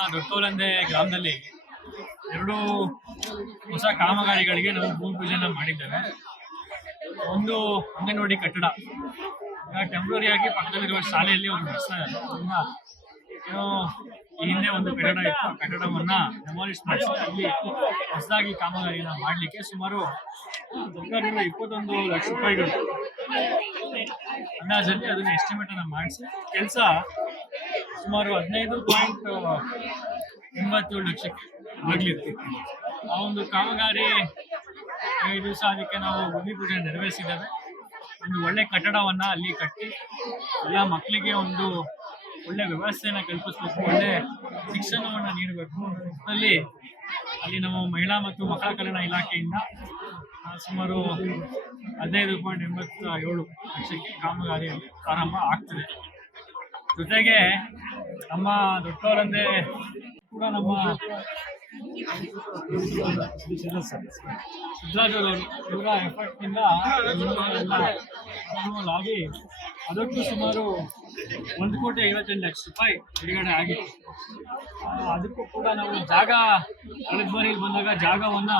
ದೊಡ್ಡಕೋಲಂದೆ ಗ್ರಾಮದಲ್ಲಿ ಎರಡು ಹೊಸ ಕಾಮಗಾರಿಗಳಿಗೆ ನಾವು ಭೂಮಿ ಪೂಜೆನ ಮಾಡಿದ್ದೇವೆ. ಒಂದು ಅಂಗನವಾಡಿ ಕಟ್ಟಡ ಟೆಂಪ್ರರಿ ಆಗಿ ಪಕ್ಕದಲ್ಲಿರುವ ಶಾಲೆಯಲ್ಲಿ ಒಂದು ಏನೋ ಈ ಹಿಂದೆ ಒಂದು ಕಟ್ಟಡ ಇತ್ತು. ಕಟ್ಟಡವನ್ನ ಡೆಮಾಲಿಷ್ ಮಾಡಿಸಿ ಅಲ್ಲಿ ಹೊಸದಾಗಿ ಕಾಮಗಾರಿಯನ್ನು ಮಾಡಲಿಕ್ಕೆ ಸುಮಾರು ಸರ್ಕಾರದಿಂದ 21 ಲಕ್ಷ ರೂಪಾಯಿಗಳು ಅಂದಾಜಲ್ಲಿ ಅದನ್ನ ಎಸ್ಟಿಮೇಟ್ ಅನ್ನ ಮಾಡಿಸಿ ಕೆಲಸ ಸುಮಾರು 15.87 ಲಕ್ಷಕ್ಕೆ ಆಗ್ಲಿತ್ತು. ಆ ಒಂದು ಕಾಮಗಾರಿ 5 ದಿವಸ ಅದಕ್ಕೆ ನಾವು ಭೂಮಿ ಪೂಜೆ ನೆರವೇರಿಸಿದ್ದೇವೆ. ಒಂದು ಒಳ್ಳೆ ಕಟ್ಟಡವನ್ನ ಅಲ್ಲಿ ಕಟ್ಟಿ ಎಲ್ಲ ಮಕ್ಕಳಿಗೆ ಒಂದು ಒಳ್ಳೆ ವ್ಯವಸ್ಥೆಯನ್ನು ಕಲ್ಪಿಸಬೇಕು, ಒಳ್ಳೆ ಶಿಕ್ಷಣವನ್ನು ನೀಡಬೇಕು. ಅಲ್ಲಿ ನಮ್ಮ ಮಹಿಳಾ ಮತ್ತು ಮಕ್ಕಳ ಕಲ್ಯಾಣ ಇಲಾಖೆಯಿಂದ ಸುಮಾರು 15.87 ಲಕ್ಷಕ್ಕೆ ಕಾಮಗಾರಿಯಲ್ಲಿ ಪ್ರಾರಂಭ ಆಗ್ತದೆ. ಜೊತೆಗೆ ನಮ್ಮ ದೊಡ್ಡಕೋಲಂದೆ ಕೂಡ ನಮ್ಮ ಸಿದ್ದರಾಜರವರು ಇವರ ಎಫರ್ಟ್ನಿಂದ ಆಗಿ ಅದಕ್ಕೂ ಸುಮಾರು 1.58 ಲಕ್ಷ ರೂಪಾಯಿ ಬಿಡುಗಡೆ ಆಗಿತ್ತು. ಅದಕ್ಕೂ ಕೂಡ ನಾವು ಜಾಗ ಕಳೆದ ಬಾರಿಯಲ್ಲಿ ಬಂದಾಗ ಜಾಗವನ್ನ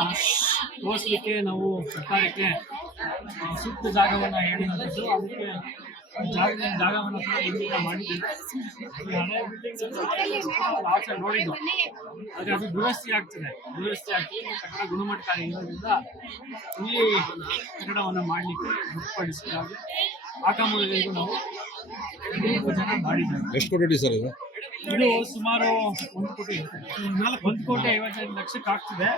ತೋರಿಸಲಿಕ್ಕೆ ನಾವು ಸರ್ಕಾರಕ್ಕೆ ಸೂಕ್ತ ಜಾಗವನ್ನ ಹೇಳಿದ್ದು, ಅದಕ್ಕೆ ಜಾಗವನ್ನು ಕೂಡ ನಿರ್ಮಾಣ ಮಾಡಿದ್ದೇವೆ. ಹಳೆ ಬಿಲ್ಡಿಂಗ್ ಆಚೆ ನೋಡಿದ್ದು, ಆದರೆ ಅದು ದುರಸ್ತಿ ಆಗ್ತದೆ. ಕಟ್ಟಡ ಗುಣಮಟ್ಟ ಇರೋದ್ರಿಂದ ಇಲ್ಲಿ ಕಟ್ಟಡವನ್ನು ಮಾಡಲಿಕ್ಕೆ ಮುಕ್ತಪಡಿಸಿದಾಗ ಆ ಕಾಮಗಾರಿಗೂ ನಾವು ಮಾಡಿದ್ದೇವೆ. ಎಷ್ಟು ಕೋಟಿ ಸರ್ ಇದು? ಇದು ಸುಮಾರು 1.55 ಲಕ್ಷಕ್ಕೆ ಆಗ್ತದೆ.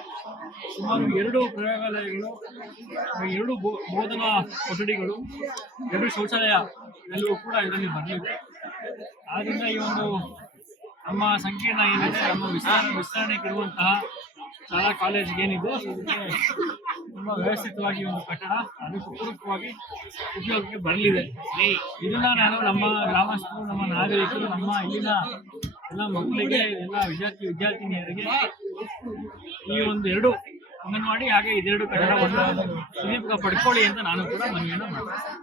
ಸುಮಾರು 2 ಪ್ರಯೋಗಾಲಯಗಳು, 2 ಬೋಧನಾ ಕೊಠಡಿಗಳು, 2 ಶೌಚಾಲಯ ಎಲ್ಲವೂ ಕೂಡ ಇದರಲ್ಲಿ ಬರಲಿದೆ. ಆದ್ದರಿಂದ ಈ ಒಂದು ನಮ್ಮ ಸಂಕೀರ್ಣ ಏನಿದೆ, ನಮ್ಮ ವಿಸ್ತರಣೆಗೆ ಇರುವಂತಹ ಶಾಲಾ ಕಾಲೇಜಿಗೆ ಏನಿದೆ ಅದಕ್ಕೆ ತುಂಬ ವ್ಯವಸ್ಥಿತವಾಗಿ ಒಂದು ಕಟ್ಟಡ ಅದಕ್ಕೆ ಪೂರಕವಾಗಿ ಉಪಯೋಗಕ್ಕೆ ಬರಲಿದೆ. ಇದನ್ನ ನಾನು ನಮ್ಮ ಗ್ರಾಮಸ್ಥರು, ನಮ್ಮ ನಾಗರಿಕರು, ನಮ್ಮ ಇಲ್ಲಿನ ಎಲ್ಲ ಮಕ್ಕಳಿಗೆ, ಎಲ್ಲ ವಿದ್ಯಾರ್ಥಿನಿಯರಿಗೆ ಈ ಒಂದು 2 ಅಂಗನವಾಡಿ ಹಾಗೆ ಇದೆರಡು ಕಟ್ಟಡವನ್ನು ಸಮೀಪ ಪಡ್ಕೊಳ್ಳಿ ಅಂತ ನಾನು ಕೂಡ ಮನವಿಯನ್ನು ಮಾಡ್ತೀನಿ.